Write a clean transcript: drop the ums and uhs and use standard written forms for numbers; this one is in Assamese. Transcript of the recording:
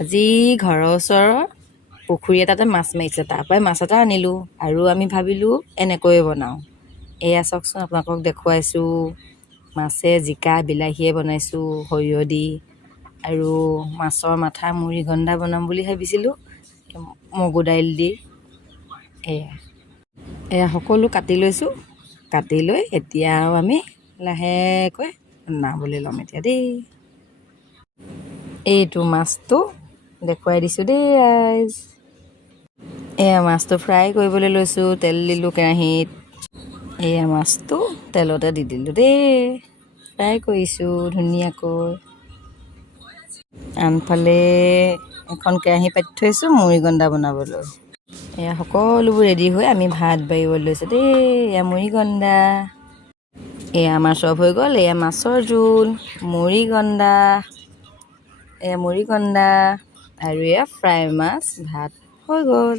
আজি ঘৰৰ ওচৰৰ পুখুৰী এটাতে মাছ মাৰিছে, তাৰ পৰাই মাছ এটা আনিলোঁ আৰু আমি ভাবিলোঁ এনেকৈয়ে বনাওঁ। এয়া চাওকচোন, আপোনালোকক দেখুৱাইছোঁ। মাছে জিকা বিলাহীয়ে বনাইছোঁ সৰিয়হ দি, আৰু মাছৰ মাথা মুৰিঘণ্টা বনাম বুলি ভাবিছিলোঁ মগু দাইল দি। এয়া সকলো কাটি লৈছোঁ। কাটি লৈ এতিয়া আৰু আমি লাহেকৈ বনাবলৈ ল'ম এতিয়া দেই। এইটো মাছটো দেখুৱাই দিছোঁ দেই ৰাইজ। এয়া মাছটো ফ্ৰাই কৰিবলৈ লৈছোঁ। তেল দিলোঁ কেৰাহীত। এয়া মাছটো তেলতে দি দিলোঁ দেই, ফ্ৰাই কৰিছোঁ ধুনীয়াকৈ। আনফালে এখন কেৰাহী পাতি থৈছোঁ মুৰিঘণ্টা বনাবলৈ। এয়া সকলোবোৰ ৰেডি হৈ আমি ভাত বাঢ়িবলৈ লৈছোঁ দেই। এয়া মুৰিঘণ্টা, এয়া আমাৰ চব হৈ গ'ল। এয়া মাছৰ জোল, মুৰিঘণ্টা, এয়া মুৰিঘণ্টা আৰু এয়া ফ্ৰাই মাছ। ভাত হৈ গ'ল।